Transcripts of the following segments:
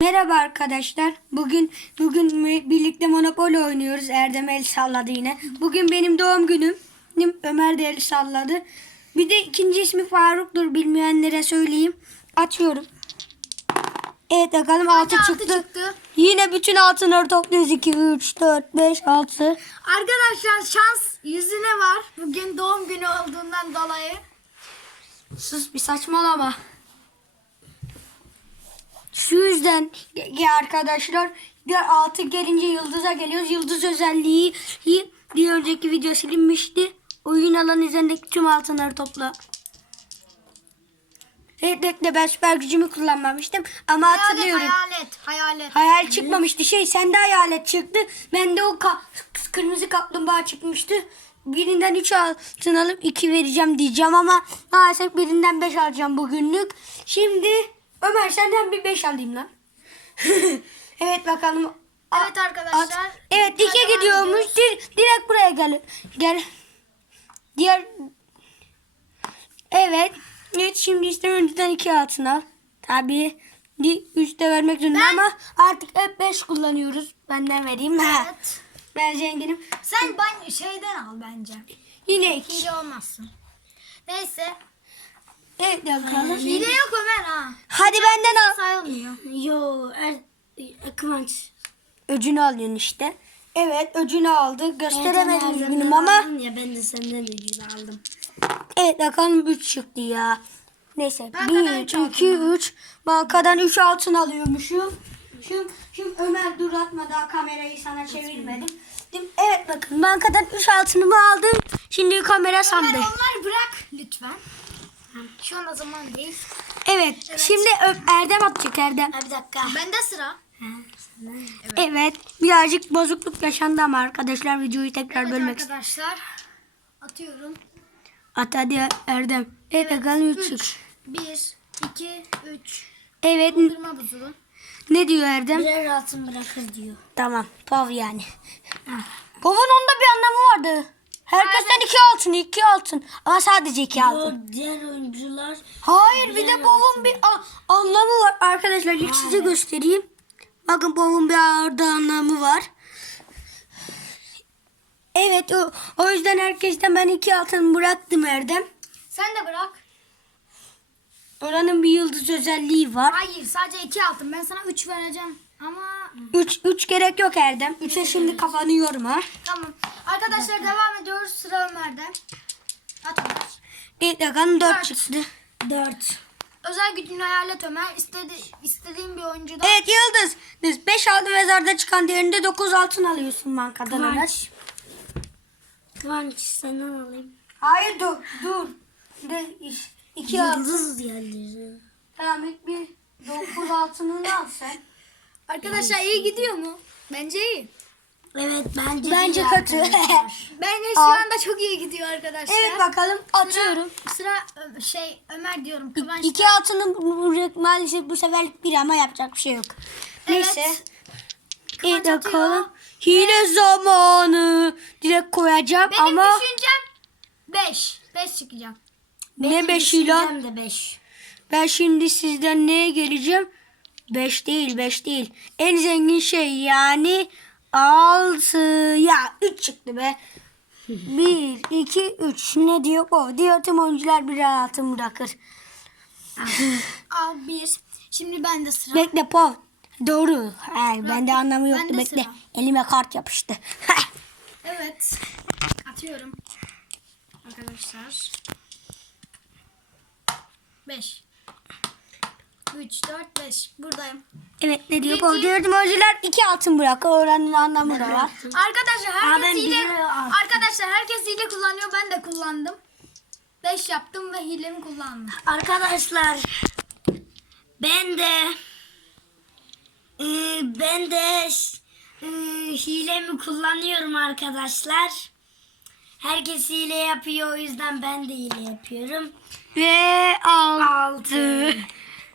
Merhaba arkadaşlar. Bugün bugün birlikte Monopoly oynuyoruz. Erdem el salladı yine. Bugün benim doğum günüm. Ömer de el salladı. Bir de ikinci ismi Faruk'tur bilmeyenlere söyleyeyim. Açıyorum. Evet bakalım 6 altı çıktı. çıktı. Yine bütün altınları topluyoruz. 2, 3, 4, 5, 6. Arkadaşlar şans yüzüne var. Bugün doğum günü olduğundan dolayı. Sus bir saçmalama. Şu yüzden arkadaşlar diğer altı gelince yıldıza geliyoruz. Yıldız özelliği bir önceki video silinmişti. Oyun alanı üzerindeki tüm altınları topla. Evet bekle ben süper gücümü kullanmamıştım ama Hayalet, hatırlıyorum. hayalet, hayalet. Hayal çıkmamıştı. Şey sende hayalet çıktı. Bende o ka- kırmızı kaplumbağa çıkmıştı. Birinden 3 altın alıp 2 vereceğim diyeceğim ama maalesef birinden 5 alacağım bugünlük. Şimdi Ömer senden bir 5 alayım lan. evet bakalım. A- Evet arkadaşlar. at. Evet Hadi 2 devam gidiyormuş. Dir- direkt buraya gel. Gel. Diğer Evet. Evet şimdi işte önceden 2 altın al. Tabii. 3 de vermek zorunda Ben- ama artık hep 5 kullanıyoruz. Benden vereyim. Ha. Evet. Ben zenginim. Sen ben şeyden al bence. Yine 2. Hile olmazsın. Neyse. Evet bakalım. Hile yok Ömer ha. Hadi benden al. Sayılmıyor. Yo, er, e, Kıvanç. Öcünü alıyorsun işte. Evet öcünü aldı. Gösteremedim Erdem'den üzgünüm ama. Ya ben de senden öcünü aldım. Evet bakalım 3 çıktı ya. Neyse Bankadan 1, üç 2, 3. Bankadan 3 altın alıyormuşum. Şimdi, şimdi Ömer dur atma daha kamerayı sana çevirmedim. Evet bakın bankadan 3 altınımı aldım. Şimdi kamera Ömer sende. onları bırak lütfen. Şu anda zaman değil. Evet, şimdi Ö- Erdem atacak Erdem. Ha, bir dakika. Bende sıra. Evet birazcık bozukluk yaşandı ama arkadaşlar videoyu tekrar Evet bölmek istedim. arkadaşlar. Atıyorum. At hadi Erdem. Evet, bakalım 3 çık. 3, 1, 2, 3. Evet Kırma buzulu. ne diyor Erdem? Birer altın bırakır diyor. Tamam pov yani. Povun onda bir anlamı vardı. Herkesten iki altın, iki altın. Ama sadece iki altın. O diğer oyuncular Hayır bir de povun bir a- anlamı var. Arkadaşlar ilk size göstereyim. Bakın povun bir orada anlamı var. Evet o, o yüzden herkesten ben iki altın bıraktım Erdem. Sen de bırak. Oranın bir yıldız özelliği var. Hayır sadece 2 altın. Ben sana 3 vereceğim. Ama Üç, üç gerek yok Erdem. Üçe şimdi kafanı yorma. tamam. Arkadaşlar devam ediyoruz. Sıra Ömer'de. At Ömer. İlk dört Dört. çıktı. dört. Özel gücünü hayalet Ömer. İstedi, istediğin bir oyuncudan. Evet Yıldız. Biz 5 altın mezarda çıkan diğerinde 9 altın alıyorsun bankadan Ömer. Kıvanç. Kıvanç senden alayım. Hayır dur dur. De iş- iki altın. Yıldız yerleri. Tamam ilk bir 9 altınını al sen. Arkadaşlar iyi gidiyor mu? Bence iyi. Evet bence Bence iyi kötü. arkadaşlar. Bence şu Al. anda çok iyi gidiyor arkadaşlar. evet bakalım atıyorum. Sıra Ö- şey Ömer diyorum. Kıvanç. İki altının bu- maalesef bu seferlik bir ama yapacak bir şey yok. Neyse. Evet. Kıvanç bakalım. Hile zamanı. Direkt koyacağım Benim ama düşüncem 5. 5 çıkacak. ne beşi lan? De beş. Ben şimdi sizden neye geleceğim? 5 değil 5 değil. En zengin şey yani 6 ya 3 çıktı be. 1, 2, 3 ne diyor o? Diyor tüm oyuncular birer altın bırakır. Al 1. Şimdi bende sıra. Bekle Pov. Doğru. Hayır bende anlamı yoktu. Bende Bekle. sıra. Elime kart yapıştı. Evet. Atıyorum. Arkadaşlar. 5. 3, 4, 5. Buradayım. evet ne diyor İki. Diyor tüm oyuncular 2 altın bırakır. Oranın anlamı da var. Arkadaşlar herkes ben hile biri aldım. Arkadaşlar herkes hile kullanıyor. Ben de kullandım. 5 yaptım ve hilemi kullandım. Arkadaşlar ben de e, ben de e, hilemi kullanıyorum arkadaşlar. Herkes hile yapıyor o yüzden ben de hile yapıyorum. Ve 6.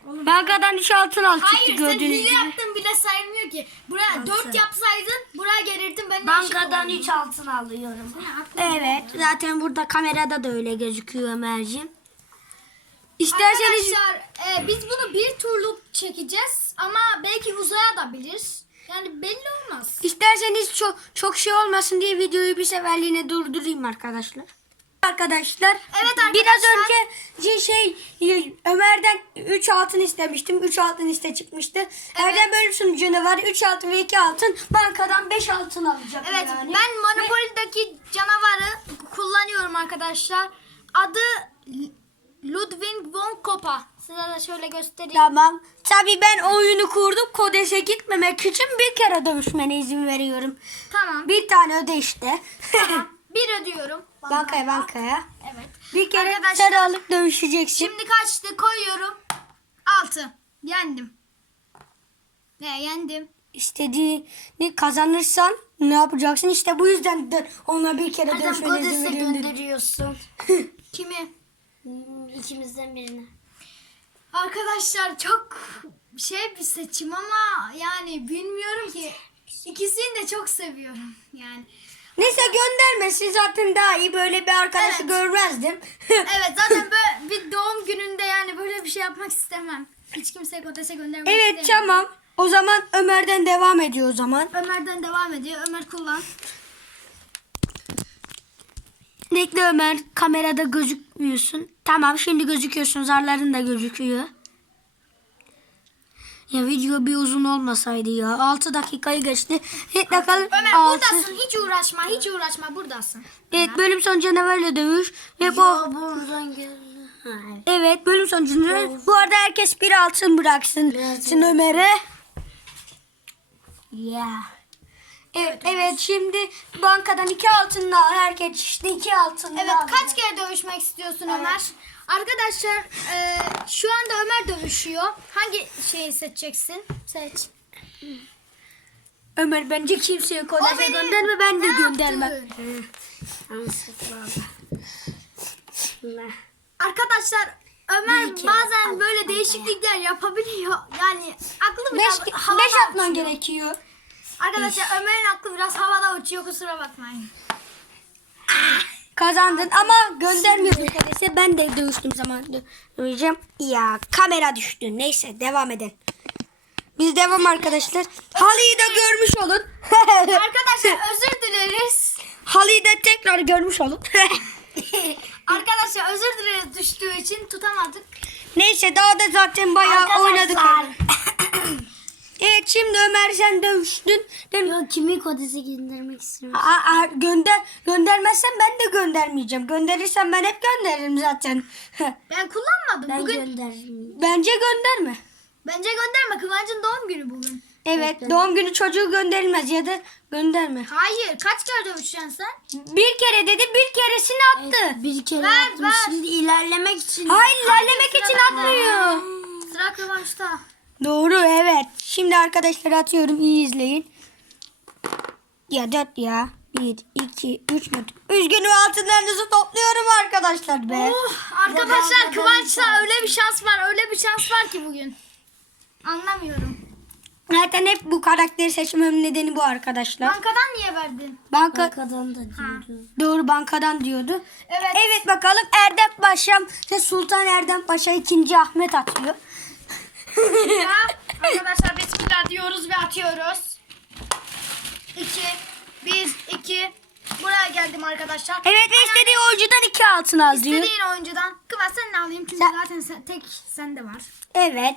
Altı. Bankadan 3 altın al çıktı Hayır sen gördüğünüz hile gibi. yaptın bile sayılmıyor ki. Buraya 4 yapsaydın buraya gelirdin ben de Bankadan 3 altın alıyorum. Evet zaten burada kamerada da öyle gözüküyor Ömerciğim. İsterseniz Arkadaşlar e, biz bunu bir turluk çekeceğiz ama belki olabilir. Yani belli olmaz. İsterseniz çok çok şey olmasın diye videoyu bir seferliğine durdurayım arkadaşlar. Arkadaşlar, Evet biraz arkadaşlar. önce şey Ömer'den 3 altın istemiştim. 3 altın iste çıkmıştı. Erdem bölüm sunucu var. 3 altın ve 2 altın. Bankadan 5 altın alacak Evet yani. ben Monopoly'deki canavarı kullanıyorum arkadaşlar. Adı Ludwig von Koppa. Size de şöyle göstereyim. Tamam. Tabii ben oyunu kurdum. Kodese gitmemek için bir kere dövüşmene izin veriyorum. Tamam. Bir tane öde işte. Tamam. Bir ödüyorum. bankaya bankaya. Evet. Bir kere Arkadaşlar, sarı alıp dövüşeceksin. Şimdi kaçtı koyuyorum. 6. Yendim. Ve yendim. İstediğini kazanırsan ne yapacaksın? İşte bu yüzden de ona bir kere Erdem dövüşmene izin Kodes'e veriyorum dedim. gönderiyorsun. Kimi? Hmm, İkimizden birine. Arkadaşlar çok şey bir seçim ama yani bilmiyorum ki. İkisini de çok seviyorum. Yani Neyse göndermesin zaten daha iyi böyle bir arkadaşı Evet. görmezdim. evet zaten böyle bir doğum gününde yani böyle bir şey yapmak istemem. Hiç kimseye kodese göndermek evet istemiyorum. tamam. O zaman Ömer'den devam ediyor o zaman. Ömer'den devam ediyor. Ömer kullan. Bekle Ömer kamerada gözükmüyorsun. Tamam şimdi gözüküyorsun zarların da gözüküyor. Ya video bir uzun olmasaydı ya. 6 dakikayı geçti. Evet bakalım. Ömer altı. buradasın. Hiç uğraşma. Hiç uğraşma. Buradasın. Evet bölüm sonu canavarla dövüş. Ve bu O buradan geldi. Evet. evet bölüm sonucunda bu arada herkes bir altın bıraksın Biraz Sin Ömer'e. Ya. Evet, evet şimdi bankadan iki altınla herkes işte iki altınla Evet kaç kere dövüşmek istiyorsun Ömer? Arkadaşlar e, şu anda Ömer dövüşüyor. Hangi şeyi seçeceksin? Seç. Ömer bence kimseye kodese benim- gönderme ben de Ne göndermem. yaptın? Ne? Ömer Ömer Bir kere bazen al- böyle al- değişiklikler yapabiliyor. Yani aklı Beş, biraz havada beş atman uçuyor. gerekiyor. Arkadaşlar Ömer'in aklı biraz havada uçuyor kusura bakmayın. Kazandın ama göndermiyorsun kodese. Ben de dövüştüğüm zaman döveceğim. Ya kamera düştü. Neyse devam edelim. Biz devam arkadaşlar. Halıyı da görmüş olun. Arkadaşlar özür dileriz. Halıyı da tekrar görmüş olun. Arkadaşlar özür dileriz düştüğü için tutamadık. Neyse daha da zaten bayağı Arkadaşlar. oynadık. Evet şimdi Ömer sen dövüştün. Değil mi? Yok kimi Kodes'e göndermek istiyorum. Aa, aa, gönder göndermezsen ben de göndermeyeceğim. Gönderirsen ben hep gönderirim zaten. Ben kullanmadım. Ben Bugün gönderirim. Bence gönderme. bence gönderme. Kıvancın doğum günü bugün. Evet doğum günü çocuğu gönderilmez ya da gönderme. Hayır. Kaç kere dövüşeceksin sen? Bir kere dedi bir keresini attı. Bir kere Ver, yaptım. ver. Şimdi ilerlemek için. Hayır ilerlemek için atmıyor. Sıra Kıvanç'ta. Doğru evet. Şimdi arkadaşlar atıyorum iyi izleyin. Ya dört ya. Bir, iki, üç, dört. Üzgünüm altınlarınızı topluyorum arkadaşlar be. Oh, arkadaşlar Kıvanç'ta öyle bir şans var. Öyle bir şans var ki bugün. Anlamıyorum. Zaten hep bu karakteri seçmemin nedeni bu arkadaşlar. Bankadan niye verdin? Banka Arkadan da diyordu. doğru bankadan diyordu. Evet. Evet bakalım Erdem Paşa'm ve Sultan Erdem Paşa ikinci Ahmet atıyor. Arkadaşlar bismillah diyoruz ve atıyoruz. 2 1 2 Buraya geldim arkadaşlar. Evet ve istediği oyuncudan iki altın al diyor. İstediğin oyuncudan. Kıvanç sen ne alayım? Çünkü Sen- zaten sen, tek sende var. Evet.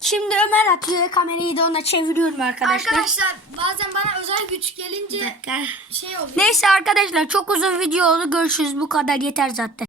Şimdi Ömer atıyor kamerayı da ona çeviriyorum arkadaşlar. Arkadaşlar bazen bana özel güç gelince dakika. şey oluyor. Neyse arkadaşlar çok uzun video oldu. Görüşürüz bu kadar yeter zaten.